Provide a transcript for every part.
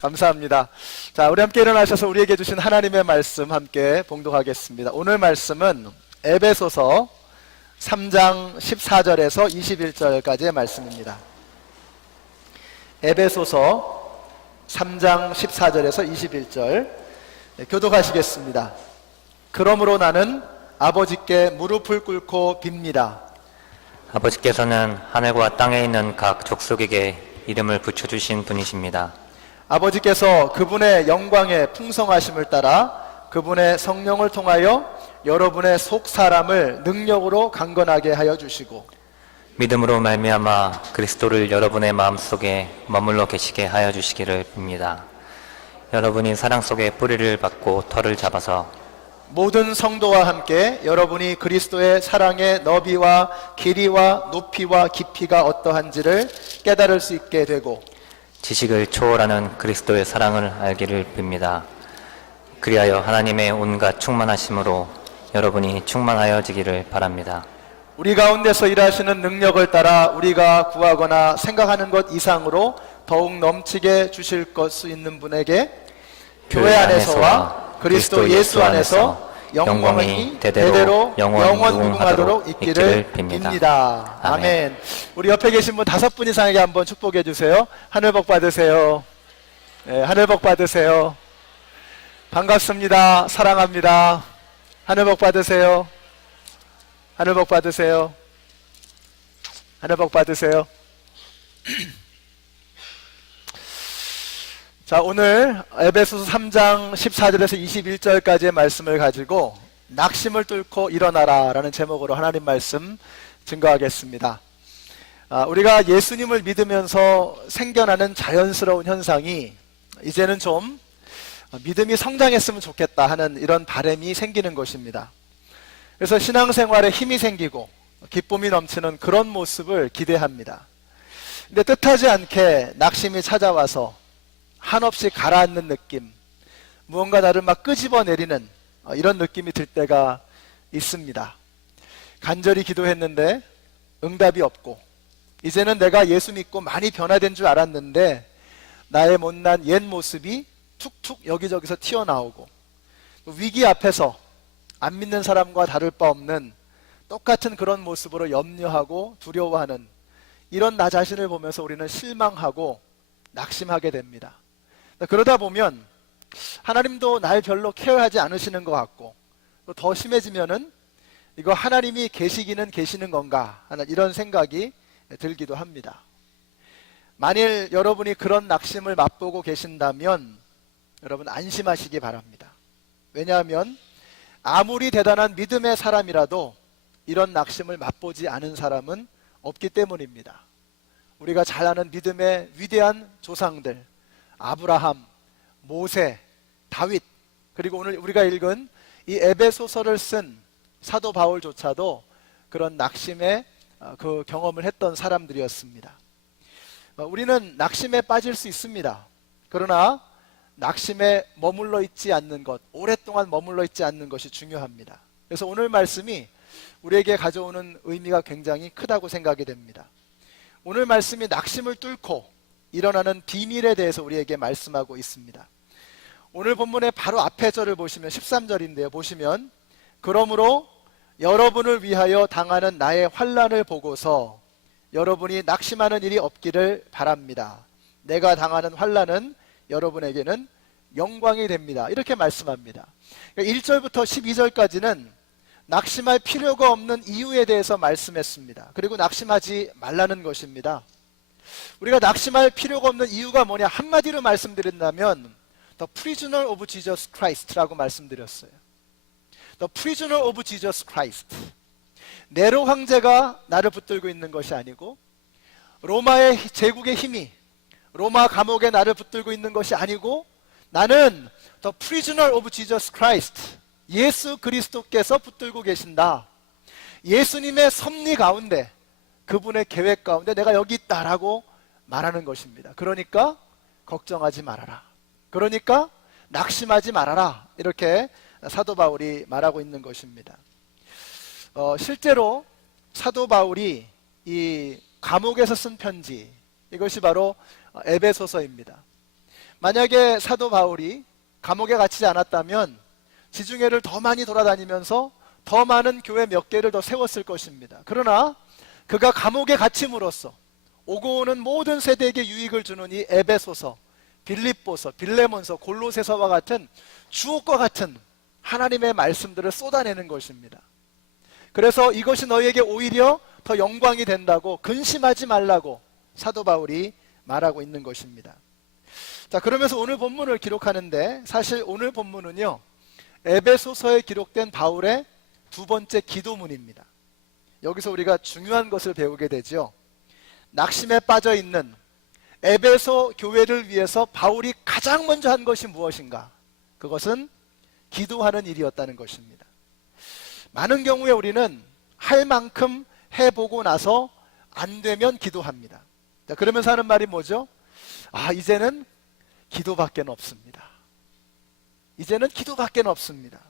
감사합니다. 자, 우리 함께 일어나셔서 우리에게 주신 하나님의 말씀 함께 봉독하겠습니다. 오늘 말씀은 에베소서 3장 14절에서 21절까지의 말씀입니다. 에베소서 3장 14절에서 21절 교독하시겠습니다. 그러므로 나는 아버지께 무릎을 꿇고 빕니다. 아버지께서는 하늘과 땅에 있는 각 족속에게 이름을 붙여주신 분이십니다. 아버지께서 그분의 영광의 풍성하심을 따라 그분의 성령을 통하여 여러분의 속 사람을 능력으로 강건하게 하여 주시고 믿음으로 말미암아 그리스도를 여러분의 마음속에 머물러 계시게 하여 주시기를 빕니다. 여러분이 사랑 속에 뿌리를 받고 털을 잡아서 모든 성도와 함께 여러분이 그리스도의 사랑의 너비와 길이와 높이와 깊이가 어떠한지를 깨달을 수 있게 되고 지식을 초월하는 그리스도의 사랑을 알기를 빕니다. 그리하여 하나님의 온갖 충만하심으로 여러분이 충만하여지기를 바랍니다. 우리 가운데서 일하시는 능력을 따라 우리가 구하거나 생각하는 것 이상으로 더욱 넘치게 주실 수 있는 분에게 교회 안에서와 그리스도 예수 안에서 영광이 대대로 영원 무궁하도록 있기를 빕니다. 아멘. 우리 옆에 계신 분 5분 이상에게 한번 축복해 주세요. 하늘 복 받으세요. 네, 하늘 복 받으세요. 반갑습니다. 사랑합니다. 하늘 복 받으세요. 하늘 복 받으세요. 하늘 복 받으세요. 자, 오늘 에베소서 3장 14절에서 21절까지의 말씀을 가지고 낙심을 뚫고 일어나라 라는 제목으로 하나님 말씀 증거하겠습니다. 우리가 예수님을 믿으면서 생겨나는 자연스러운 현상이 이제는 좀 믿음이 성장했으면 좋겠다 하는 이런 바람이 생기는 것입니다. 그래서 신앙생활에 힘이 생기고 기쁨이 넘치는 그런 모습을 기대합니다. 근데 뜻하지 않게 낙심이 찾아와서 한없이 가라앉는 느낌, 무언가 나를 막 끄집어내리는 이런 느낌이 들 때가 있습니다. 간절히 기도했는데 응답이 없고 이제는 내가 예수 믿고 많이 변화된 줄 알았는데 나의 못난 옛 모습이 툭툭 여기저기서 튀어나오고 위기 앞에서 안 믿는 사람과 다를 바 없는 똑같은 그런 모습으로 염려하고 두려워하는 이런 나 자신을 보면서 우리는 실망하고 낙심하게 됩니다. 그러다 보면 하나님도 날 별로 케어하지 않으시는 것 같고 또 더 심해지면은 이거 하나님이 계시기는 계시는 건가 하는 이런 생각이 들기도 합니다. 만일 여러분이 그런 낙심을 맛보고 계신다면 여러분 안심하시기 바랍니다. 왜냐하면 아무리 대단한 믿음의 사람이라도 이런 낙심을 맛보지 않은 사람은 없기 때문입니다. 우리가 잘 아는 믿음의 위대한 조상들 아브라함, 모세, 다윗 그리고 오늘 우리가 읽은 이 에베소서를 쓴 사도 바울조차도 그런 낙심의 그 경험을 했던 사람들이었습니다. 우리는 낙심에 빠질 수 있습니다. 그러나 낙심에 머물러 있지 않는 것, 오랫동안 머물러 있지 않는 것이 중요합니다. 그래서 오늘 말씀이 우리에게 가져오는 의미가 굉장히 크다고 생각이 됩니다. 오늘 말씀이 낙심을 뚫고 일어나는 비밀에 대해서 우리에게 말씀하고 있습니다. 오늘 본문의 바로 앞에 절을 보시면 13절인데요. 보시면 그러므로 여러분을 위하여 당하는 나의 환난을 보고서 여러분이 낙심하는 일이 없기를 바랍니다. 내가 당하는 환난은 여러분에게는 영광이 됩니다. 이렇게 말씀합니다. 1절부터 12절까지는 낙심할 필요가 없는 이유에 대해서 말씀했습니다. 그리고 낙심하지 말라는 것입니다. 우리가 낙심할 필요가 없는 이유가 뭐냐 한마디로 말씀드린다면 The prisoner of Jesus Christ라고 말씀드렸어요. The prisoner of Jesus Christ. 네로 황제가 나를 붙들고 있는 것이 아니고 로마의 제국의 힘이 로마 감옥에 나를 붙들고 있는 것이 아니고 나는 The prisoner of Jesus Christ. 예수 그리스도께서 붙들고 계신다. 예수님의 섭리 가운데 그분의 계획 가운데 내가 여기 있다라고 말하는 것입니다. 그러니까 걱정하지 말아라. 그러니까 낙심하지 말아라. 이렇게 사도 바울이 말하고 있는 것입니다. 실제로 사도 바울이 이 감옥에서 쓴 편지 이것이 바로 에베소서입니다. 만약에 사도 바울이 감옥에 갇히지 않았다면 지중해를 더 많이 돌아다니면서 더 많은 교회 몇 개를 더 세웠을 것입니다. 그러나 그가 감옥에 갇힘으로써 오고 오는 모든 세대에게 유익을 주는 이 에베소서, 빌립보서, 빌레몬서, 골로새서와 같은 주옥과 같은 하나님의 말씀들을 쏟아내는 것입니다. 그래서 이것이 너희에게 오히려 더 영광이 된다고 근심하지 말라고 사도 바울이 말하고 있는 것입니다. 자, 그러면서 오늘 본문을 기록하는데 사실 오늘 본문은요, 에베소서에 기록된 바울의 두 번째 기도문입니다. 여기서 우리가 중요한 것을 배우게 되죠. 낙심에 빠져 있는 에베소 교회를 위해서 바울이 가장 먼저 한 것이 무엇인가? 그것은 기도하는 일이었다는 것입니다. 많은 경우에 우리는 할 만큼 해보고 나서 안 되면 기도합니다. 자, 그러면서 하는 말이 뭐죠? 이제는 기도밖에 없습니다. 이제는 기도밖에 없습니다.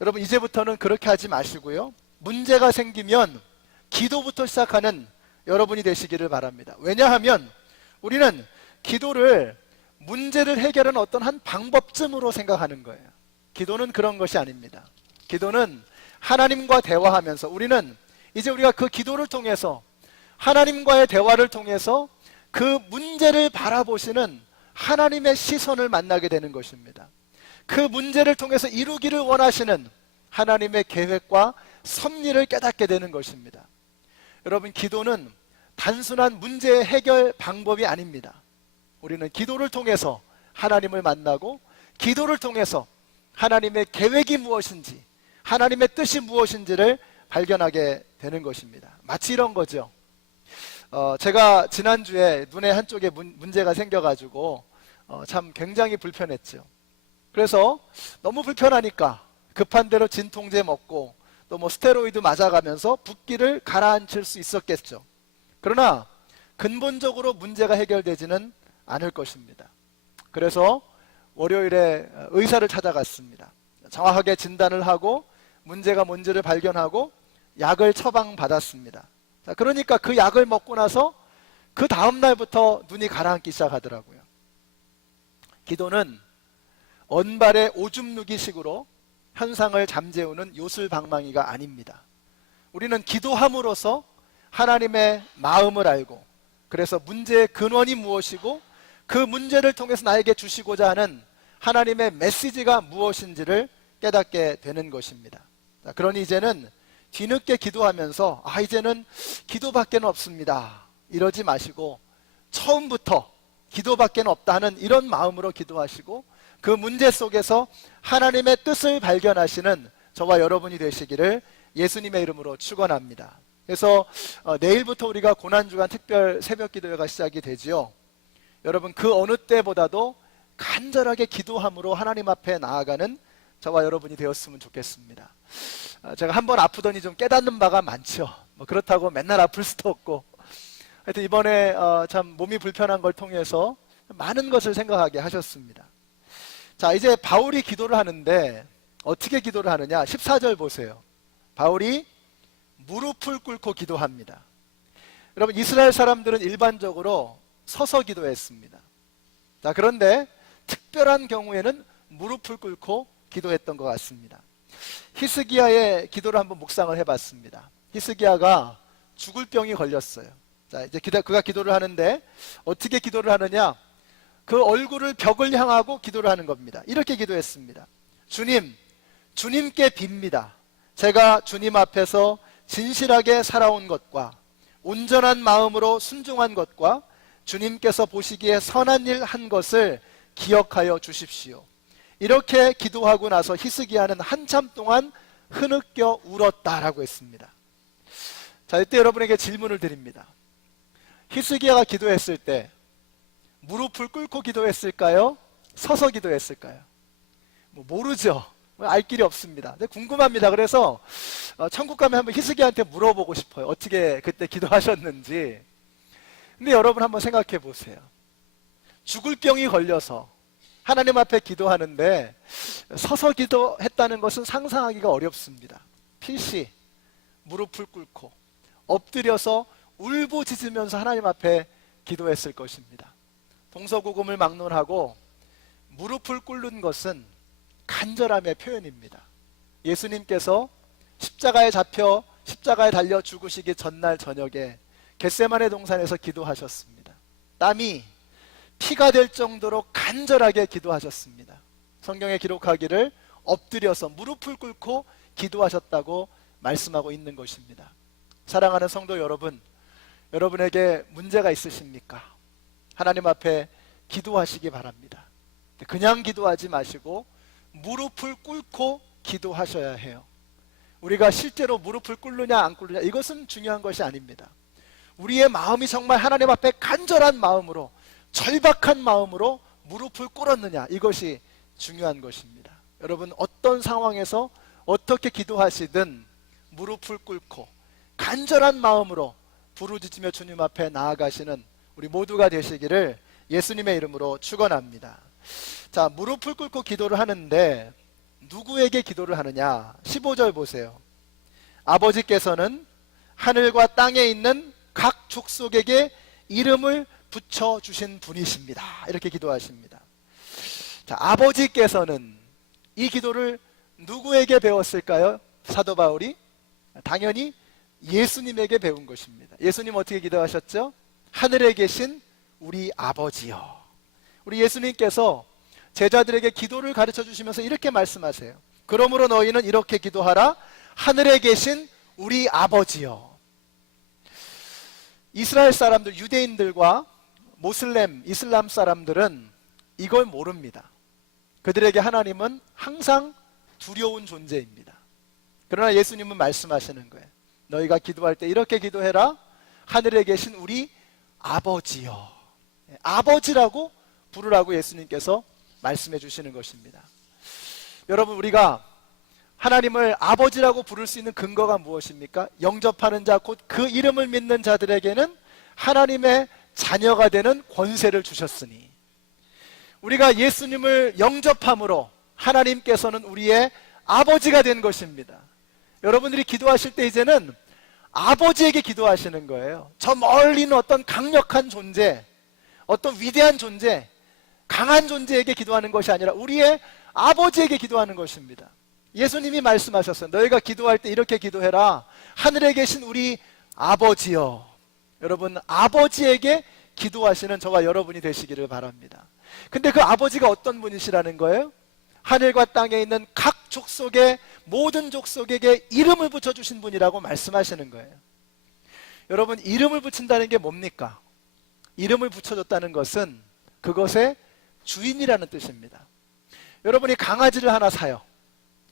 여러분, 이제부터는 그렇게 하지 마시고요, 문제가 생기면 기도부터 시작하는 여러분이 되시기를 바랍니다. 왜냐하면 우리는 기도를 문제를 해결하는 어떤 한 방법쯤으로 생각하는 거예요. 기도는 그런 것이 아닙니다. 기도는 하나님과 대화하면서 우리는 이제 우리가 그 기도를 통해서 하나님과의 대화를 통해서 그 문제를 바라보시는 하나님의 시선을 만나게 되는 것입니다. 그 문제를 통해서 이루기를 원하시는 하나님의 계획과 섭리를 깨닫게 되는 것입니다. 여러분, 기도는 단순한 문제 해결 방법이 아닙니다. 우리는 기도를 통해서 하나님을 만나고 기도를 통해서 하나님의 계획이 무엇인지, 하나님의 뜻이 무엇인지를 발견하게 되는 것입니다. 마치 이런 거죠. 제가 지난주에 눈에 한쪽에 문제가 생겨가지고 참 굉장히 불편했죠. 그래서 너무 불편하니까 급한 대로 진통제 먹고 또 뭐 스테로이드 맞아가면서 붓기를 가라앉힐 수 있었겠죠. 그러나 근본적으로 문제가 해결되지는 않을 것입니다. 그래서 월요일에 의사를 찾아갔습니다. 정확하게 진단을 하고 문제가 뭔지를 발견하고 약을 처방받았습니다. 자, 그러니까 그 약을 먹고 나서 그 다음 날부터 눈이 가라앉기 시작하더라고요. 기도는 언발의 오줌 누기식으로 현상을 잠재우는 요술방망이가 아닙니다. 우리는 기도함으로써 하나님의 마음을 알고, 그래서 문제의 근원이 무엇이고 그 문제를 통해서 나에게 주시고자 하는 하나님의 메시지가 무엇인지를 깨닫게 되는 것입니다. 자, 그러니 이제는 뒤늦게 기도하면서 이제는 기도밖에 없습니다, 이러지 마시고 처음부터 기도밖에 없다 하는 이런 마음으로 기도하시고 그 문제 속에서 하나님의 뜻을 발견하시는 저와 여러분이 되시기를 예수님의 이름으로 축원합니다. 그래서 내일부터 우리가 고난주간 특별 새벽 기도회가 시작이 되지요. 여러분, 그 어느 때보다도 간절하게 기도함으로 하나님 앞에 나아가는 저와 여러분이 되었으면 좋겠습니다. 제가 한번 아프더니 좀 깨닫는 바가 많죠. 그렇다고 맨날 아플 수도 없고, 하여튼 이번에 참 몸이 불편한 걸 통해서 많은 것을 생각하게 하셨습니다. 자, 이제 바울이 기도를 하는데 어떻게 기도를 하느냐? 14절 보세요. 바울이 무릎을 꿇고 기도합니다. 여러분, 이스라엘 사람들은 일반적으로 서서 기도했습니다. 자, 그런데 특별한 경우에는 무릎을 꿇고 기도했던 것 같습니다. 히스기야의 기도를 한번 묵상을 해봤습니다. 히스기야가 죽을 병이 걸렸어요. 자, 이제 그가 기도를 하는데 어떻게 기도를 하느냐? 그 얼굴을 벽을 향하고 기도를 하는 겁니다. 이렇게 기도했습니다. 주님, 주님께 빕니다. 제가 주님 앞에서 진실하게 살아온 것과 온전한 마음으로 순종한 것과 주님께서 보시기에 선한 일 한 것을 기억하여 주십시오. 이렇게 기도하고 나서 히스기야는 한참 동안 흐느껴 울었다라고 했습니다. 자, 이때 여러분에게 질문을 드립니다. 히스기야가 기도했을 때 무릎을 꿇고 기도했을까요? 서서 기도했을까요? 모르죠. 알 길이 없습니다. 근데 궁금합니다. 그래서 천국 가면 한번 히스기야한테 물어보고 싶어요. 어떻게 그때 기도하셨는지. 근데 여러분 한번 생각해 보세요. 죽을 병이 걸려서 하나님 앞에 기도하는데 서서 기도했다는 것은 상상하기가 어렵습니다. 필시 무릎을 꿇고 엎드려서 울부짖으면서 하나님 앞에 기도했을 것입니다. 동서고금을 막론하고 무릎을 꿇는 것은 간절함의 표현입니다. 예수님께서 십자가에 잡혀 십자가에 달려 죽으시기 전날 저녁에 겟세마네 동산에서 기도하셨습니다. 땀이 피가 될 정도로 간절하게 기도하셨습니다. 성경에 기록하기를 엎드려서 무릎을 꿇고 기도하셨다고 말씀하고 있는 것입니다. 사랑하는 성도 여러분, 여러분에게 문제가 있으십니까? 하나님 앞에 기도하시기 바랍니다. 그냥 기도하지 마시고 무릎을 꿇고 기도하셔야 해요. 우리가 실제로 무릎을 꿇느냐 안 꿇느냐 이것은 중요한 것이 아닙니다. 우리의 마음이 정말 하나님 앞에 간절한 마음으로, 절박한 마음으로 무릎을 꿇었느냐, 이것이 중요한 것입니다. 여러분, 어떤 상황에서 어떻게 기도하시든 무릎을 꿇고 간절한 마음으로 부르짖으며 주님 앞에 나아가시는 우리 모두가 되시기를 예수님의 이름으로 축원합니다. 자, 무릎을 꿇고 기도를 하는데 누구에게 기도를 하느냐? 15절 보세요. 아버지께서는 하늘과 땅에 있는 각 족속에게 이름을 붙여주신 분이십니다. 이렇게 기도하십니다. 자, 아버지께서는 이 기도를 누구에게 배웠을까요? 사도 바울이? 당연히 예수님에게 배운 것입니다. 예수님 어떻게 기도하셨죠? 하늘에 계신 우리 아버지여. 우리 예수님께서 제자들에게 기도를 가르쳐 주시면서 이렇게 말씀하세요. 그러므로 너희는 이렇게 기도하라. 하늘에 계신 우리 아버지여. 이스라엘 사람들, 유대인들과 모슬렘, 이슬람 사람들은 이걸 모릅니다. 그들에게 하나님은 항상 두려운 존재입니다. 그러나 예수님은 말씀하시는 거예요. 너희가 기도할 때 이렇게 기도해라. 하늘에 계신 우리 아버지여. 아버지라고 부르라고 예수님께서 말씀해 주시는 것입니다. 여러분, 우리가 하나님을 아버지라고 부를 수 있는 근거가 무엇입니까? 영접하는 자, 곧 그 이름을 믿는 자들에게는 하나님의 자녀가 되는 권세를 주셨으니, 우리가 예수님을 영접함으로 하나님께서는 우리의 아버지가 된 것입니다. 여러분들이 기도하실 때 이제는 아버지에게 기도하시는 거예요. 저 멀리 있는 어떤 강력한 존재, 어떤 위대한 존재, 강한 존재에게 기도하는 것이 아니라 우리의 아버지에게 기도하는 것입니다. 예수님이 말씀하셨어요. 너희가 기도할 때 이렇게 기도해라. 하늘에 계신 우리 아버지여. 여러분, 아버지에게 기도하시는 저와 여러분이 되시기를 바랍니다. 근데 그 아버지가 어떤 분이시라는 거예요? 하늘과 땅에 있는 각 족속의 모든 족속에게 이름을 붙여주신 분이라고 말씀하시는 거예요. 여러분, 이름을 붙인다는 게 뭡니까? 이름을 붙여줬다는 것은 그것의 주인이라는 뜻입니다. 여러분이 강아지를 하나 사요.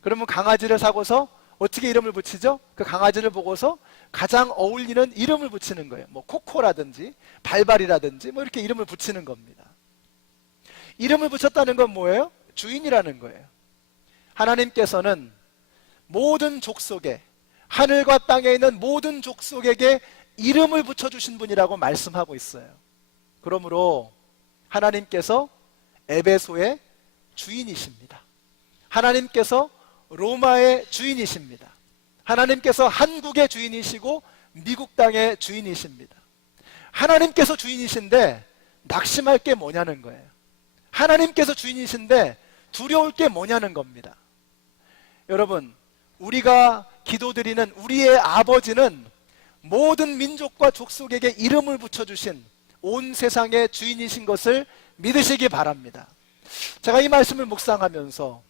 그러면 강아지를 사고서 어떻게 이름을 붙이죠? 그 강아지를 보고서 가장 어울리는 이름을 붙이는 거예요. 뭐 코코라든지 발발이라든지 뭐 이렇게 이름을 붙이는 겁니다. 이름을 붙였다는 건 뭐예요? 주인이라는 거예요. 하나님께서는 모든 족속에, 하늘과 땅에 있는 모든 족속에게 이름을 붙여주신 분이라고 말씀하고 있어요. 그러므로 하나님께서 에베소의 주인이십니다. 하나님께서 로마의 주인이십니다. 하나님께서 한국의 주인이시고 미국 땅의 주인이십니다. 하나님께서 주인이신데 낙심할 게 뭐냐는 거예요. 하나님께서 주인이신데 두려울 게 뭐냐는 겁니다. 여러분, 우리가 기도드리는 우리의 아버지는 모든 민족과 족속에게 이름을 붙여주신 온 세상의 주인이신 것을 믿으시기 바랍니다. 제가 이 말씀을 묵상하면서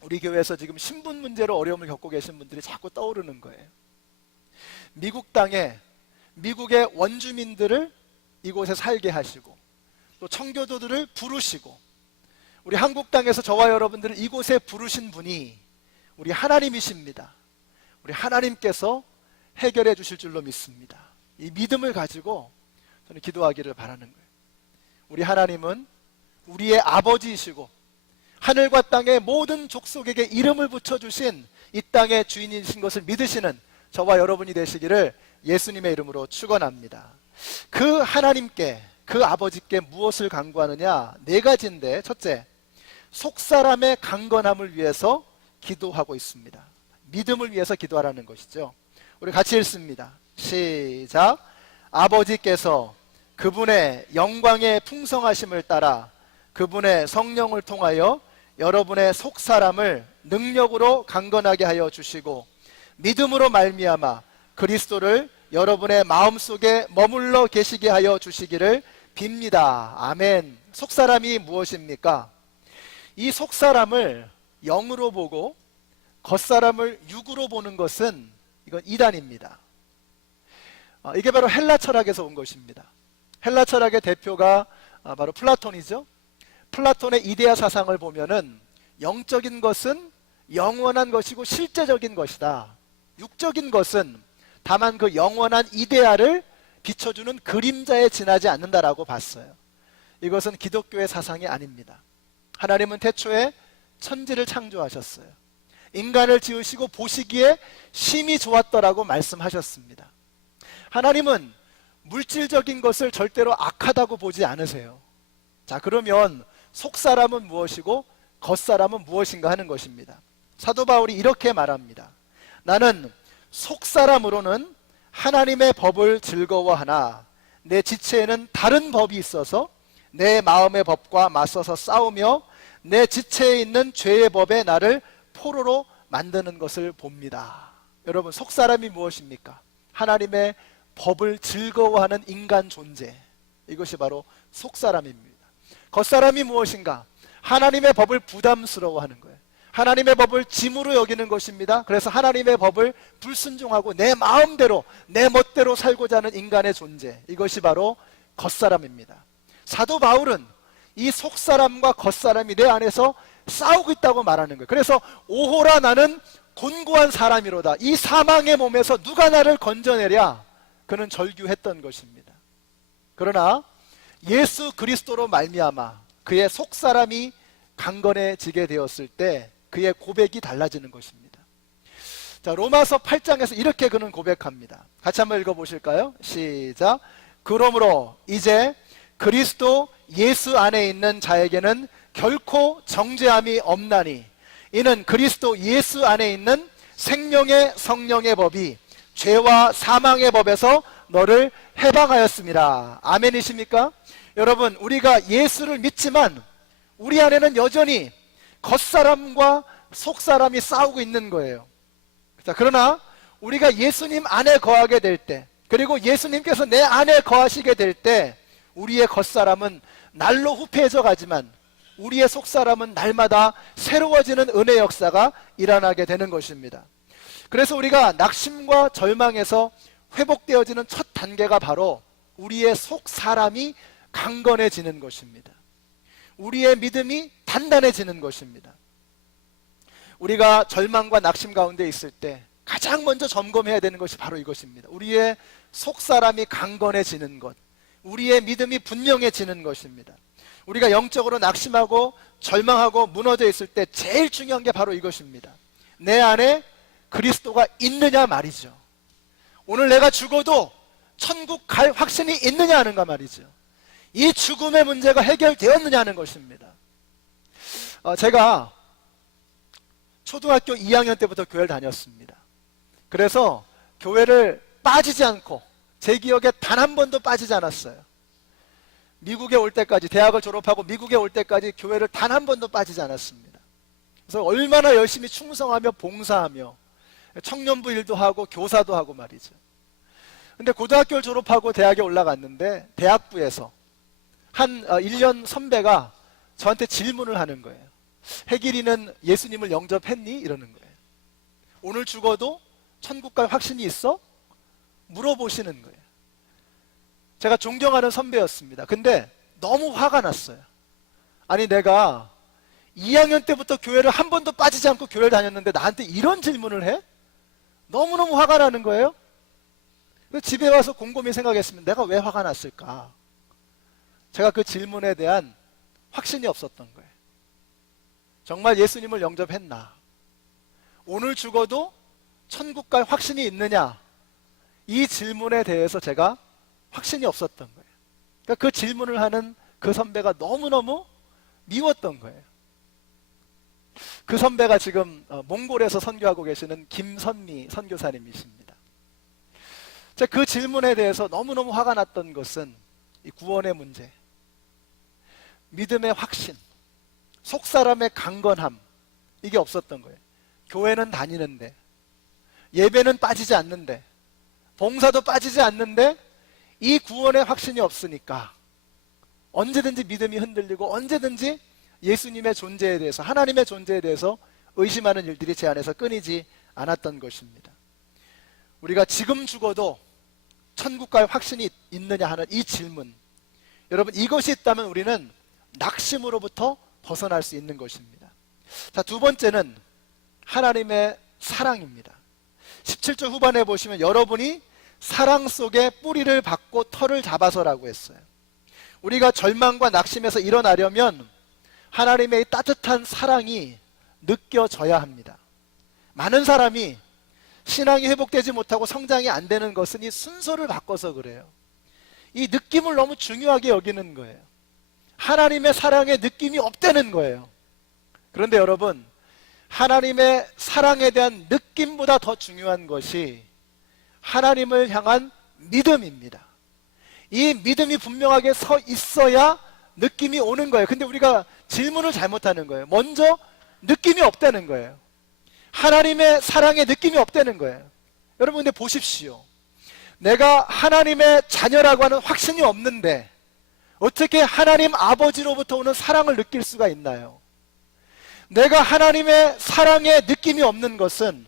우리 교회에서 지금 신분 문제로 어려움을 겪고 계신 분들이 자꾸 떠오르는 거예요. 미국 땅에 미국의 원주민들을 이곳에 살게 하시고 또 청교도들을 부르시고 우리 한국 땅에서 저와 여러분들을 이곳에 부르신 분이 우리 하나님이십니다. 우리 하나님께서 해결해 주실 줄로 믿습니다. 이 믿음을 가지고 저는 기도하기를 바라는 거예요. 우리 하나님은 우리의 아버지이시고 하늘과 땅의 모든 족속에게 이름을 붙여주신 이 땅의 주인이신 것을 믿으시는 저와 여러분이 되시기를 예수님의 이름으로 축원합니다. 그 하나님께, 그 아버지께 무엇을 간구하느냐? 네 가지인데, 첫째, 속사람의 강건함을 위해서 기도하고 있습니다. 믿음을 위해서 기도하라는 것이죠. 우리 같이 읽습니다. 시작. 아버지께서 그분의 영광의 풍성하심을 따라 그분의 성령을 통하여 여러분의 속사람을 능력으로 강건하게 하여 주시고 믿음으로 말미암아 그리스도를 여러분의 마음속에 머물러 계시게 하여 주시기를 빕니다. 아멘. 속사람이 무엇입니까? 이 속사람을 영으로 보고 겉사람을 육으로 보는 것은 이건 이단입니다. 이게 바로 헬라 철학에서 온 것입니다. 헬라 철학의 대표가 바로 플라톤이죠. 플라톤의 이데아 사상을 보면은 영적인 것은 영원한 것이고 실제적인 것이다. 육적인 것은 다만 그 영원한 이데아를 비춰주는 그림자에 지나지 않는다라고 봤어요. 이것은 기독교의 사상이 아닙니다. 하나님은 태초에 천지를 창조하셨어요. 인간을 지으시고 보시기에 심히 좋았더라고 말씀하셨습니다. 하나님은 물질적인 것을 절대로 악하다고 보지 않으세요. 자, 그러면 속사람은 무엇이고 겉사람은 무엇인가 하는 것입니다. 사도 바울이 이렇게 말합니다. 나는 속사람으로는 하나님의 법을 즐거워하나 내 지체에는 다른 법이 있어서 내 마음의 법과 맞서서 싸우며 내 지체에 있는 죄의 법에 나를 포로로 만드는 것을 봅니다. 여러분, 속사람이 무엇입니까? 하나님의 법을 즐거워하는 인간 존재, 이것이 바로 속사람입니다. 겉사람이 무엇인가? 하나님의 법을 부담스러워하는 거예요. 하나님의 법을 짐으로 여기는 것입니다. 그래서 하나님의 법을 불순종하고 내 마음대로 내 멋대로 살고자 하는 인간의 존재, 이것이 바로 겉사람입니다. 사도 바울은 이 속사람과 겉사람이 내 안에서 싸우고 있다고 말하는 거예요. 그래서 오호라 나는 곤고한 사람이로다. 이 사망의 몸에서 누가 나를 건져내랴? 그는 절규했던 것입니다. 그러나 예수 그리스도로 말미암아 그의 속사람이 강건해지게 되었을 때 그의 고백이 달라지는 것입니다. 자, 로마서 8장에서 이렇게 그는 고백합니다. 같이 한번 읽어보실까요? 시작. 그러므로 이제 그리스도 예수 안에 있는 자에게는 결코 정죄함이 없나니 이는 그리스도 예수 안에 있는 생명의 성령의 법이 죄와 사망의 법에서 너를 해방하였습니다. 아멘이십니까? 여러분, 우리가 예수를 믿지만 우리 안에는 여전히 겉사람과 속사람이 싸우고 있는 거예요. 자, 그러나 우리가 예수님 안에 거하게 될 때, 그리고 예수님께서 내 안에 거하시게 될 때 우리의 겉사람은 날로 후패해져 가지만 우리의 속사람은 날마다 새로워지는 은혜 역사가 일어나게 되는 것입니다. 그래서 우리가 낙심과 절망에서 회복되어지는 첫 단계가 바로 우리의 속사람이 강건해지는 것입니다. 우리의 믿음이 단단해지는 것입니다. 우리가 절망과 낙심 가운데 있을 때 가장 먼저 점검해야 되는 것이 바로 이것입니다. 우리의 속사람이 강건해지는 것, 우리의 믿음이 분명해지는 것입니다. 우리가 영적으로 낙심하고 절망하고 무너져 있을 때 제일 중요한 게 바로 이것입니다. 내 안에 그리스도가 있느냐 말이죠. 오늘 내가 죽어도 천국 갈 확신이 있느냐 하는가 말이죠. 이 죽음의 문제가 해결되었느냐 하는 것입니다. 제가 초등학교 2학년 때부터 교회를 다녔습니다. 그래서 교회를 빠지지 않고 제 기억에 단 한 번도 빠지지 않았어요. 미국에 올 때까지, 대학을 졸업하고 미국에 올 때까지 교회를 단 한 번도 빠지지 않았습니다. 그래서 얼마나 열심히 충성하며 봉사하며 청년부 일도 하고 교사도 하고 말이죠. 근데 고등학교를 졸업하고 대학에 올라갔는데 대학부에서 한 1년 선배가 저한테 질문을 하는 거예요. 해길이는 예수님을 영접했니? 이러는 거예요. 오늘 죽어도 천국 갈 확신이 있어? 물어보시는 거예요. 제가 존경하는 선배였습니다. 근데 너무 화가 났어요. 아니, 내가 2학년 때부터 교회를 한 번도 빠지지 않고 교회를 다녔는데 나한테 이런 질문을 해? 너무너무 화가 나는 거예요. 집에 와서 곰곰이 생각했습니다. 내가 왜 화가 났을까? 제가 그 질문에 대한 확신이 없었던 거예요. 정말 예수님을 영접했나? 오늘 죽어도 천국 갈 확신이 있느냐? 이 질문에 대해서 제가 확신이 없었던 거예요. 그러니까 그 질문을 하는 그 선배가 너무너무 미웠던 거예요. 그 선배가 지금 몽골에서 선교하고 계시는 김선미 선교사님이십니다. 그 질문에 대해서 너무너무 화가 났던 것은 이 구원의 문제, 믿음의 확신, 속사람의 강건함, 이게 없었던 거예요. 교회는 다니는데, 예배는 빠지지 않는데, 봉사도 빠지지 않는데 이 구원의 확신이 없으니까 언제든지 믿음이 흔들리고 언제든지 예수님의 존재에 대해서, 하나님의 존재에 대해서 의심하는 일들이 제 안에서 끊이지 않았던 것입니다. 우리가 지금 죽어도 천국과의 확신이 있느냐 하는 이 질문, 여러분, 이것이 있다면 우리는 낙심으로부터 벗어날 수 있는 것입니다. 자, 두 번째는 하나님의 사랑입니다. 17절 후반에 보시면 여러분이 사랑 속에 뿌리를 박고 털을 잡아서라고 했어요. 우리가 절망과 낙심에서 일어나려면 하나님의 따뜻한 사랑이 느껴져야 합니다. 많은 사람이 신앙이 회복되지 못하고 성장이 안 되는 것은 이 순서를 바꿔서 그래요. 이 느낌을 너무 중요하게 여기는 거예요. 하나님의 사랑의 느낌이 없다는 거예요. 그런데 여러분, 하나님의 사랑에 대한 느낌보다 더 중요한 것이 하나님을 향한 믿음입니다. 이 믿음이 분명하게 서 있어야 느낌이 오는 거예요. 근데 우리가 질문을 잘못하는 거예요. 먼저 느낌이 없다는 거예요. 하나님의 사랑에 느낌이 없다는 거예요. 여러분, 근데 보십시오. 내가 하나님의 자녀라고 하는 확신이 없는데 어떻게 하나님 아버지로부터 오는 사랑을 느낄 수가 있나요? 내가 하나님의 사랑에 느낌이 없는 것은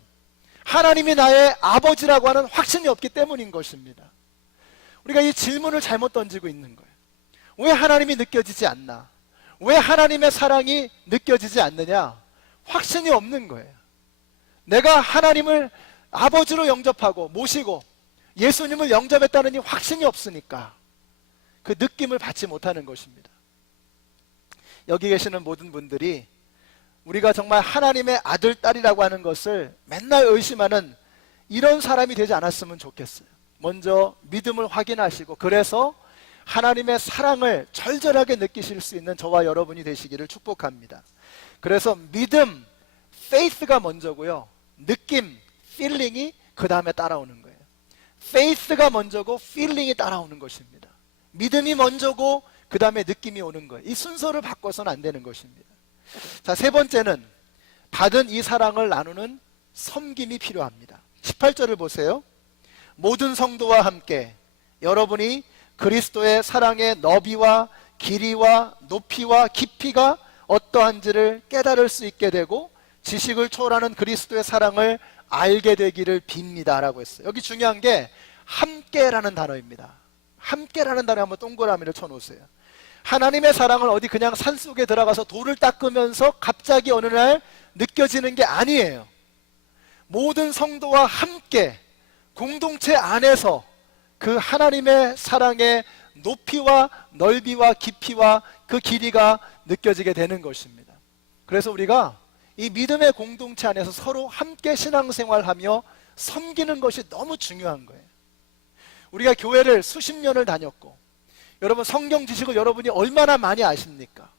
하나님이 나의 아버지라고 하는 확신이 없기 때문인 것입니다. 우리가 이 질문을 잘못 던지고 있는 거예요. 왜 하나님이 느껴지지 않나? 왜 하나님의 사랑이 느껴지지 않느냐? 확신이 없는 거예요. 내가 하나님을 아버지로 영접하고 모시고 예수님을 영접했다는 이 확신이 없으니까 그 느낌을 받지 못하는 것입니다. 여기 계시는 모든 분들이 우리가 정말 하나님의 아들, 딸이라고 하는 것을 맨날 의심하는 이런 사람이 되지 않았으면 좋겠어요. 먼저 믿음을 확인하시고 그래서 하나님의 사랑을 절절하게 느끼실 수 있는 저와 여러분이 되시기를 축복합니다. 그래서 믿음, faith가 먼저고요. 느낌, feeling이 그 다음에 따라오는 거예요. faith가 먼저고 feeling이 따라오는 것입니다. 믿음이 먼저고 그 다음에 느낌이 오는 거예요. 이 순서를 바꿔서는 안 되는 것입니다. 자, 세 번째는 받은 이 사랑을 나누는 섬김이 필요합니다. 18절을 보세요. 모든 성도와 함께 여러분이 그리스도의 사랑의 너비와 길이와 높이와 깊이가 어떠한지를 깨달을 수 있게 되고 지식을 초월하는 그리스도의 사랑을 알게 되기를 빕니다 라고 했어요. 여기 중요한 게 함께라는 단어입니다. 함께라는 단어에 한번 동그라미를 쳐놓으세요. 하나님의 사랑을 어디 그냥 산속에 들어가서 돌을 닦으면서 갑자기 어느 날 느껴지는 게 아니에요. 모든 성도와 함께 공동체 안에서 그 하나님의 사랑의 높이와 넓이와 깊이와 그 길이가 느껴지게 되는 것입니다. 그래서 우리가 이 믿음의 공동체 안에서 서로 함께 신앙생활하며 섬기는 것이 너무 중요한 거예요. 우리가 교회를 수십 년을 다녔고 여러분, 성경 지식을 여러분이 얼마나 많이 아십니까?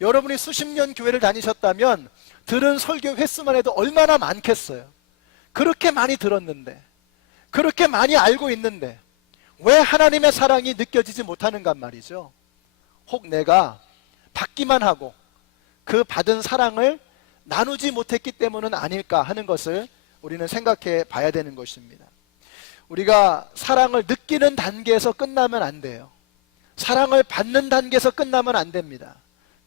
여러분이 수십 년 교회를 다니셨다면 들은 설교 횟수만 해도 얼마나 많겠어요? 그렇게 많이 들었는데, 그렇게 많이 알고 있는데 왜 하나님의 사랑이 느껴지지 못하는가 말이죠. 혹 내가 받기만 하고 그 받은 사랑을 나누지 못했기 때문은 아닐까 하는 것을 우리는 생각해 봐야 되는 것입니다. 우리가 사랑을 느끼는 단계에서 끝나면 안 돼요. 사랑을 받는 단계에서 끝나면 안 됩니다.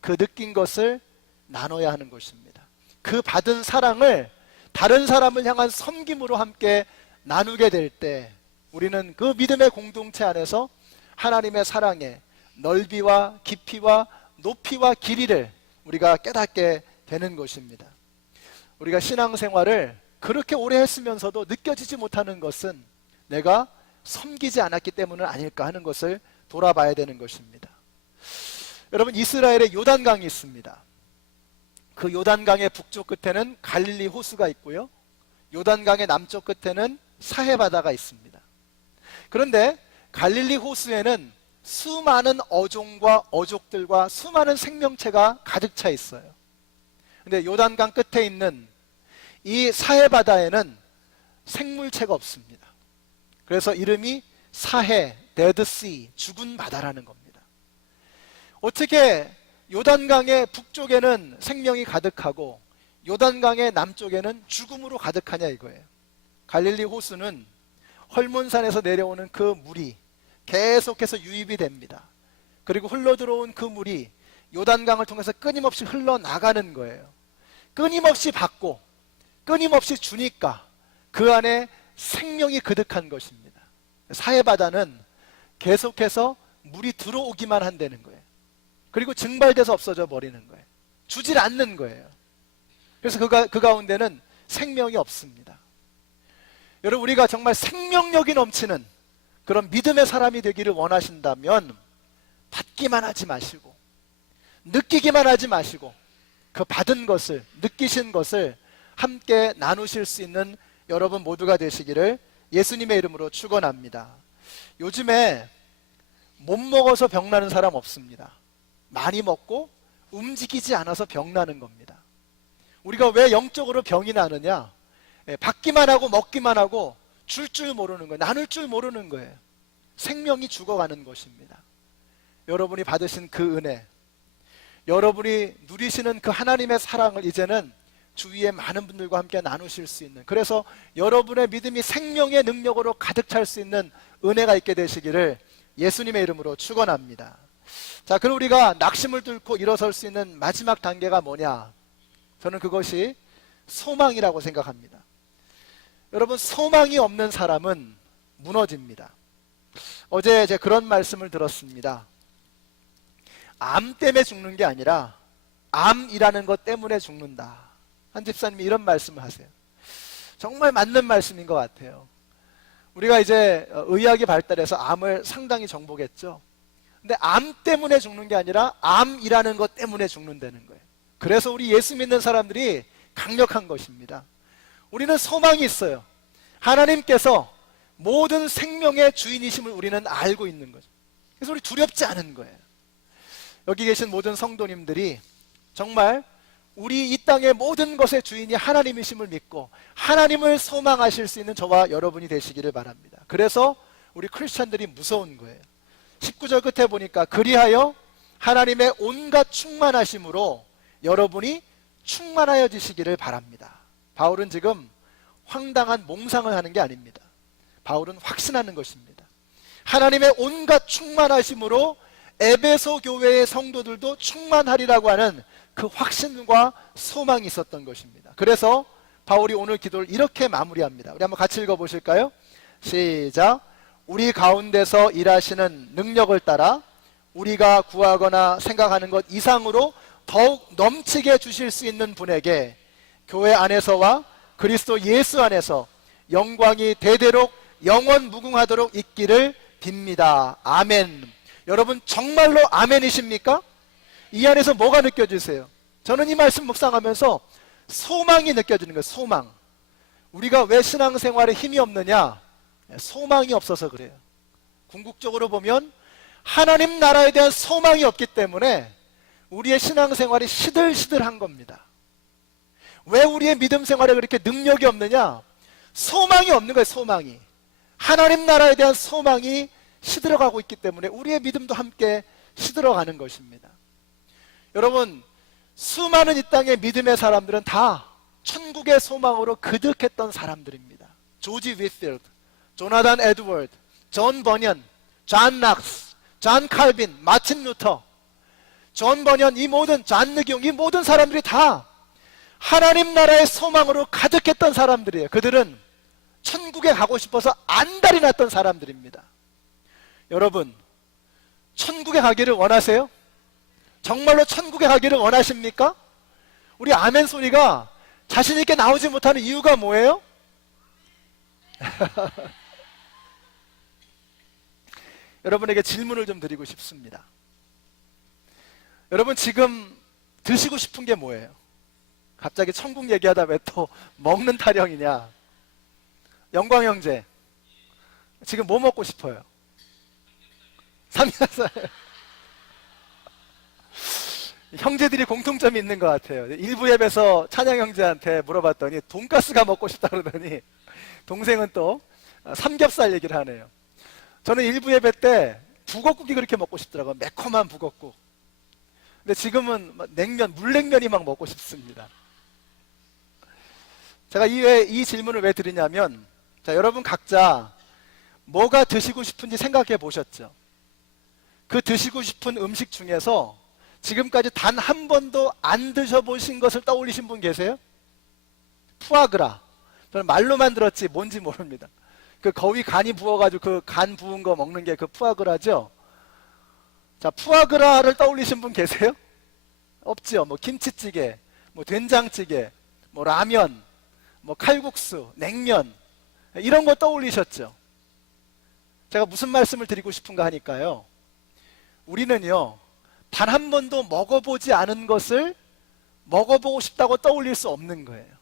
그 느낀 것을 나눠야 하는 것입니다. 그 받은 사랑을 다른 사람을 향한 섬김으로 함께 나누게 될 때 우리는 그 믿음의 공동체 안에서 하나님의 사랑의 넓이와 깊이와 높이와 길이를 우리가 깨닫게 되는 것입니다. 우리가 신앙생활을 그렇게 오래 했으면서도 느껴지지 못하는 것은 내가 섬기지 않았기 때문은 아닐까 하는 것을 돌아봐야 되는 것입니다. 여러분, 이스라엘에 요단강이 있습니다. 그 요단강의 북쪽 끝에는 갈릴리 호수가 있고요. 요단강의 남쪽 끝에는 사해바다가 있습니다. 그런데 갈릴리 호수에는 수많은 어종과 어족들과 수많은 생명체가 가득 차 있어요. 근데 요단강 끝에 있는 이 사해바다에는 생물체가 없습니다. 그래서 이름이 사해, 데드씨, 죽은 바다라는 겁니다. 어떻게 요단강의 북쪽에는 생명이 가득하고 요단강의 남쪽에는 죽음으로 가득하냐 이거예요. 갈릴리 호수는 헐몬산에서 내려오는 그 물이 계속해서 유입이 됩니다. 그리고 흘러들어온 그 물이 요단강을 통해서 끊임없이 흘러나가는 거예요. 끊임없이 받고 끊임없이 주니까 그 안에 생명이 그득한 것입니다. 사해바다는 계속해서 물이 들어오기만 한다는 거예요. 그리고 증발돼서 없어져 버리는 거예요. 주질 않는 거예요. 그래서 그 가운데는 생명이 없습니다. 여러분, 우리가 정말 생명력이 넘치는 그런 믿음의 사람이 되기를 원하신다면 받기만 하지 마시고 느끼기만 하지 마시고 그 받은 것을, 느끼신 것을 함께 나누실 수 있는 여러분 모두가 되시기를 예수님의 이름으로 축원합니다. 요즘에 못 먹어서 병나는 사람 없습니다. 많이 먹고 움직이지 않아서 병나는 겁니다. 우리가 왜 영적으로 병이 나느냐? 받기만 하고 먹기만 하고 줄 모르는 거예요. 나눌 줄 모르는 거예요. 생명이 죽어가는 것입니다. 여러분이 받으신 그 은혜, 여러분이 누리시는 그 하나님의 사랑을 이제는 주위의 많은 분들과 함께 나누실 수 있는, 그래서 여러분의 믿음이 생명의 능력으로 가득 찰 수 있는 은혜가 있게 되시기를 예수님의 이름으로 축원합니다. 자, 그럼 우리가 낙심을 뚫고 일어설 수 있는 마지막 단계가 뭐냐? 저는 그것이 소망이라고 생각합니다. 여러분, 소망이 없는 사람은 무너집니다. 어제 제가 그런 말씀을 들었습니다. 암 때문에 죽는 게 아니라 암이라는 것 때문에 죽는다. 한 집사님이 이런 말씀을 하세요. 정말 맞는 말씀인 것 같아요. 우리가 이제 의학이 발달해서 암을 상당히 정복했죠. 근데 암 때문에 죽는 게 아니라 암이라는 것 때문에 죽는다는 거예요. 그래서 우리 예수 믿는 사람들이 강력한 것입니다. 우리는 소망이 있어요. 하나님께서 모든 생명의 주인이심을 우리는 알고 있는 거죠. 그래서 우리 두렵지 않은 거예요. 여기 계신 모든 성도님들이 정말 우리 이 땅의 모든 것의 주인이 하나님이심을 믿고 하나님을 소망하실 수 있는 저와 여러분이 되시기를 바랍니다. 그래서 우리 크리스찬들이 무서운 거예요. 19절 끝에 보니까 그리하여 하나님의 온갖 충만하심으로 여러분이 충만하여지시기를 바랍니다. 바울은 지금 황당한 몽상을 하는 게 아닙니다. 바울은 확신하는 것입니다. 하나님의 온갖 충만하심으로 에베소 교회의 성도들도 충만하리라고 하는 그 확신과 소망이 있었던 것입니다. 그래서 바울이 오늘 기도를 이렇게 마무리합니다. 우리 한번 같이 읽어보실까요? 시작. 우리 가운데서 일하시는 능력을 따라 우리가 구하거나 생각하는 것 이상으로 더욱 넘치게 주실 수 있는 분에게 교회 안에서와 그리스도 예수 안에서 영광이 대대로 영원 무궁하도록 있기를 빕니다. 아멘. 여러분 정말로 아멘이십니까? 이 안에서 뭐가 느껴지세요? 저는 이 말씀 묵상하면서 소망이 느껴지는 거예요. 소망. 우리가 왜 신앙생활에 힘이 없느냐? 소망이 없어서 그래요. 궁극적으로 보면 하나님 나라에 대한 소망이 없기 때문에 우리의 신앙생활이 시들시들한 겁니다. 왜 우리의 믿음 생활에 그렇게 능력이 없느냐? 소망이 없는 거예요. 소망이. 하나님 나라에 대한 소망이 시들어가고 있기 때문에 우리의 믿음도 함께 시들어가는 것입니다. 여러분, 수많은 이 땅의 믿음의 사람들은 다 천국의 소망으로 그득했던 사람들입니다. 조지 위필드, 조나단 에드워드, 존 버년, 존 낙스, 존 칼빈, 마틴 루터, 존 버년, 이 모든 존 느경, 이 모든 사람들이 다 하나님 나라의 소망으로 가득했던 사람들이에요. 그들은 천국에 가고 싶어서 안달이 났던 사람들입니다. 여러분, 천국에 가기를 원하세요? 정말로 천국에 가기를 원하십니까? 우리 아멘 소리가 자신 있게 나오지 못하는 이유가 뭐예요? 여러분에게 질문을 좀 드리고 싶습니다. 여러분 지금 드시고 싶은 게 뭐예요? 갑자기 천국 얘기하다 왜 또 먹는 타령이냐? 영광 형제, 지금 뭐 먹고 싶어요? 삼겹살. 형제들이 공통점이 있는 것 같아요. 일부 예배에서 찬양 형제한테 물어봤더니 돈가스가 먹고 싶다 그러더니 동생은 또 삼겹살 얘기를 하네요. 저는 일부 예배 때 북엇국이 그렇게 먹고 싶더라고요. 매콤한 북엇국. 근데 지금은 냉면, 물냉면이 막 먹고 싶습니다. 제가 이 질문을 왜 드리냐면, 자, 여러분 각자 뭐가 드시고 싶은지 생각해 보셨죠? 그 드시고 싶은 음식 중에서 지금까지 단 한 번도 안 드셔보신 것을 떠올리신 분 계세요? 푸아그라. 저는 말로만 들었지 뭔지 모릅니다. 그 거위 간이 부어가지고 그 간 부은 거 먹는 게 그 푸아그라죠? 자, 푸아그라를 떠올리신 분 계세요? 없죠. 뭐 김치찌개, 뭐 된장찌개, 뭐 라면, 뭐 칼국수, 냉면, 이런 거 떠올리셨죠? 제가 무슨 말씀을 드리고 싶은가 하니까요, 우리는요 단 한 번도 먹어보지 않은 것을 먹어보고 싶다고 떠올릴 수 없는 거예요.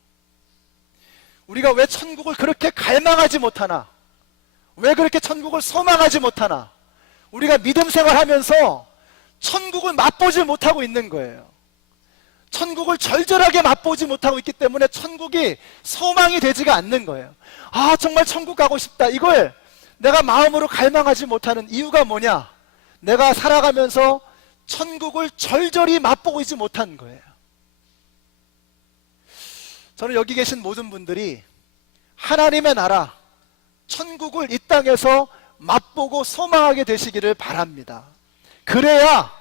우리가 왜 천국을 그렇게 갈망하지 못하나? 왜 그렇게 천국을 소망하지 못하나? 우리가 믿음 생활하면서 천국을 맛보지 못하고 있는 거예요. 천국을 절절하게 맛보지 못하고 있기 때문에 천국이 소망이 되지가 않는 거예요. 아, 정말 천국 가고 싶다. 이걸 내가 마음으로 갈망하지 못하는 이유가 뭐냐? 내가 살아가면서 천국을 절절히 맛보고 있지 못한 거예요. 저는 여기 계신 모든 분들이 하나님의 나라, 천국을 이 땅에서 맛보고 소망하게 되시기를 바랍니다. 그래야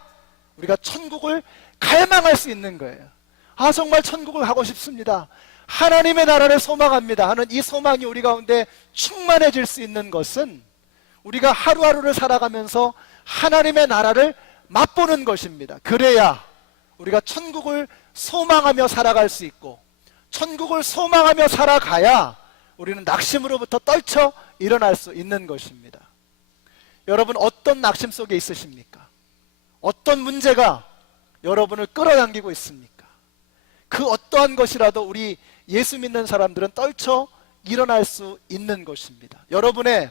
우리가 천국을 갈망할 수 있는 거예요. 아, 정말 천국을 가고 싶습니다. 하나님의 나라를 소망합니다 하는 이 소망이 우리 가운데 충만해질 수 있는 것은 우리가 하루하루를 살아가면서 하나님의 나라를 맛보는 것입니다. 그래야 우리가 천국을 소망하며 살아갈 수 있고, 천국을 소망하며 살아가야 우리는 낙심으로부터 떨쳐 일어날 수 있는 것입니다. 여러분, 어떤 낙심 속에 있으십니까? 어떤 문제가 여러분을 끌어당기고 있습니까? 그 어떠한 것이라도 우리 예수 믿는 사람들은 떨쳐 일어날 수 있는 것입니다. 여러분의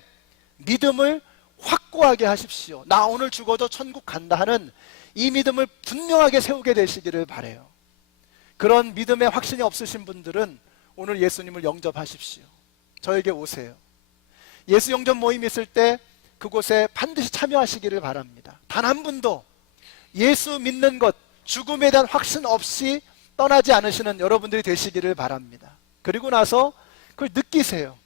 믿음을 확고하게 하십시오. 나 오늘 죽어도 천국 간다 하는 이 믿음을 분명하게 세우게 되시기를 바라요. 그런 믿음의 확신이 없으신 분들은 오늘 예수님을 영접하십시오. 저에게 오세요. 예수 영접 모임 있을 때 그곳에 반드시 참여하시기를 바랍니다. 단 한 분도 예수 믿는 것, 죽음에 대한 확신 없이 떠나지 않으시는 여러분들이 되시기를 바랍니다. 그리고 나서 그걸 느끼세요.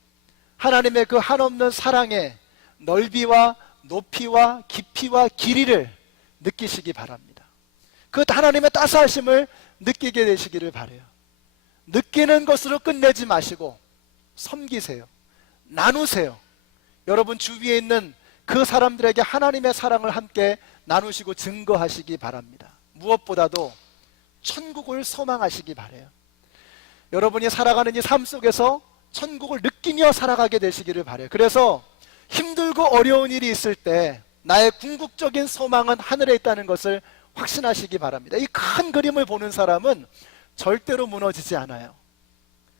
하나님의 그 한없는 사랑의 넓이와 높이와 깊이와 길이를 느끼시기 바랍니다. 그 하나님의 따스하심을 느끼게 되시기를 바라요. 느끼는 것으로 끝내지 마시고 섬기세요. 나누세요. 여러분 주위에 있는 그 사람들에게 하나님의 사랑을 함께 나누시고 증거하시기 바랍니다. 무엇보다도 천국을 소망하시기 바라요. 여러분이 살아가는 이 삶 속에서 천국을 느끼며 살아가게 되시기를 바라요. 그래서 힘들고 어려운 일이 있을 때 나의 궁극적인 소망은 하늘에 있다는 것을 확신하시기 바랍니다. 이 큰 그림을 보는 사람은 절대로 무너지지 않아요.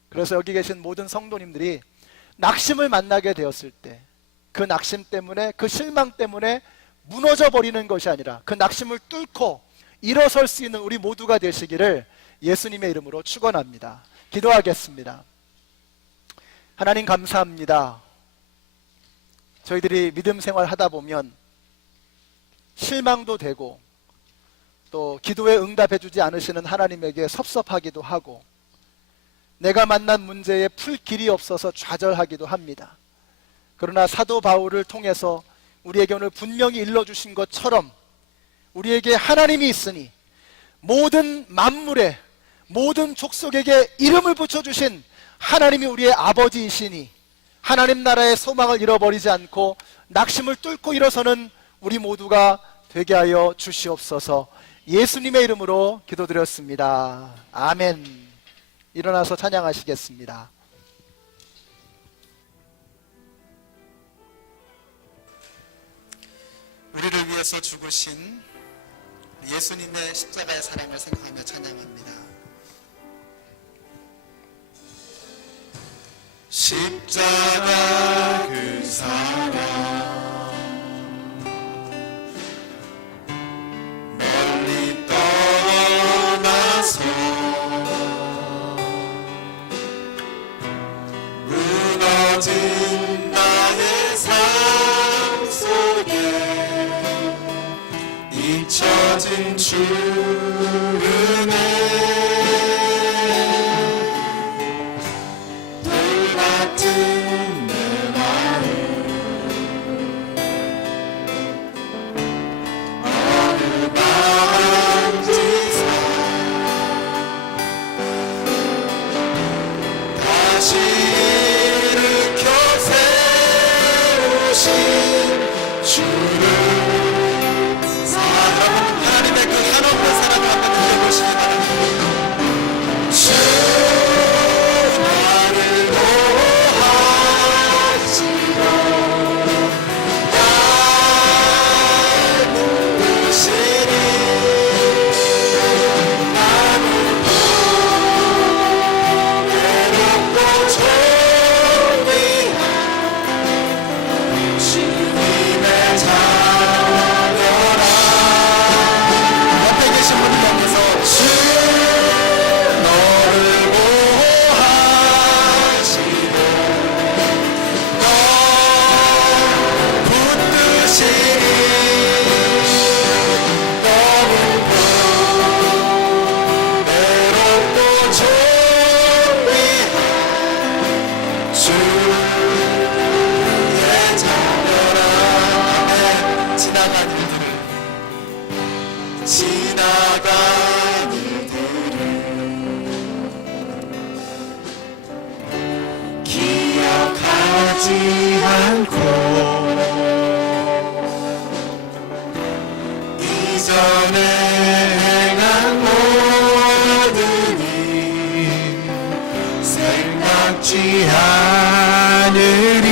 그래서 여기 계신 모든 성도님들이 낙심을 만나게 되었을 때 그 낙심 때문에, 그 실망 때문에 무너져 버리는 것이 아니라 그 낙심을 뚫고 일어설 수 있는 우리 모두가 되시기를 예수님의 이름으로 축원합니다. 기도하겠습니다. 하나님 감사합니다. 저희들이 믿음 생활 하다 보면 실망도 되고 또 기도에 응답해 주지 않으시는 하나님에게 섭섭하기도 하고 내가 만난 문제에 풀 길이 없어서 좌절하기도 합니다. 그러나 사도 바울을 통해서 우리에게 오늘 분명히 일러주신 것처럼 우리에게 하나님이 있으니 모든 만물에, 모든 족속에게 이름을 붙여주신 하나님이 우리의 아버지이시니 하나님 나라의 소망을 잃어버리지 않고 낙심을 뚫고 일어서는 우리 모두가 되게 하여 주시옵소서. 예수님의 이름으로 기도드렸습니다. 아멘. 일어나서 찬양하시겠습니다. 우리를 위해서 죽으신 예수님의 십자가의 사랑을 생각하며 찬양합니다. 십자가 그 사랑 멀리 떠나서 무너진 나의 삶 부르네 돌같은 내 마음 어루만지사 다시 일으켜 세우신 주를 하나님의 그 한없는 사랑을 한번 들려보시기 바랍니다. 주 나를 보호하시고 날 부르시니 나는 외롭고 존귀한 주님의 자녀라. 옆에 계신 분들 앞에서 주 너를 보호하시고 너 붙드시니 너무 외롭고 존귀한 주의 자녀라. 지나간 일들을 기억하지 않고 이전에 행한 모든 일 생각지 않으리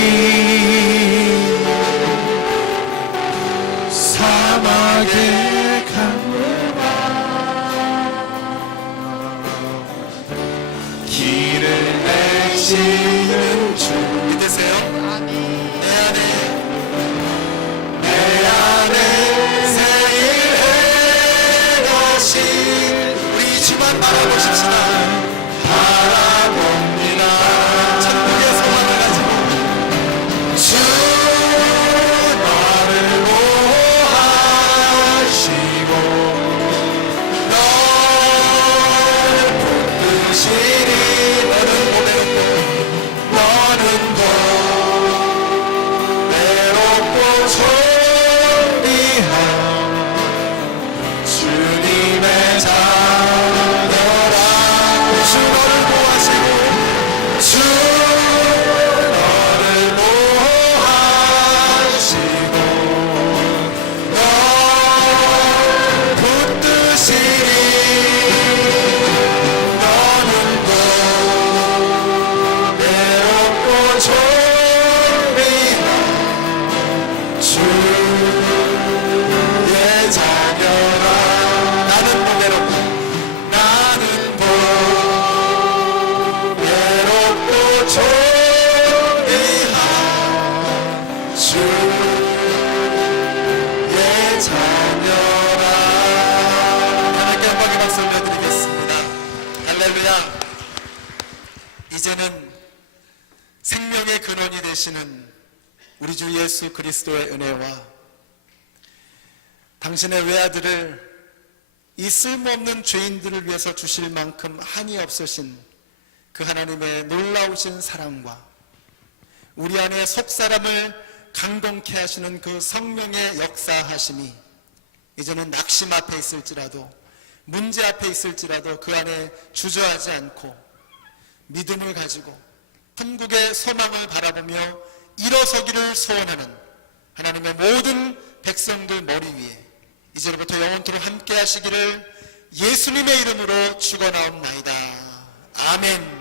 사막의 강물과 길을 내시는 주 믿으세요? 내 안에 새일 행하신 우리 주만 바라보십시다. 바라봅니다. 천국의 소망을 가지고 주 나를 보호하시고 널 붙드시니 너는 고배롭고 너는 고배롭고 존귀한 주님의 자녀라. 주 너를 보호하시고 주 너를 보호하시고 널 붙드시니 너는 고배롭고 존귀한 주의 자녀라. 나는 고배롭고 존귀한 주의 자녀라. 하나님께 한번의 박수 올려드리겠습니다. 할렐루야. 이제는 생명의 근원이 되시는 우리 주 예수 그리스도의 은혜와 당신의 외아들을 이 쓸모없는 죄인들을 위해서 주실 만큼 한이 없으신 그 하나님의 놀라우신 사랑과 우리 안에 속사람을 강동케 하시는 그 성령의 역사하심이 이제는 낙심 앞에 있을지라도 문제 앞에 있을지라도 그 안에 주저하지 않고 믿음을 가지고 천국의 소망을 바라보며 일어서기를 소원하는 하나님의 모든 백성들 머리 위에 이제부터 영원토록 함께 하시기를 예수님의 이름으로 축원하옵나이다. 아멘.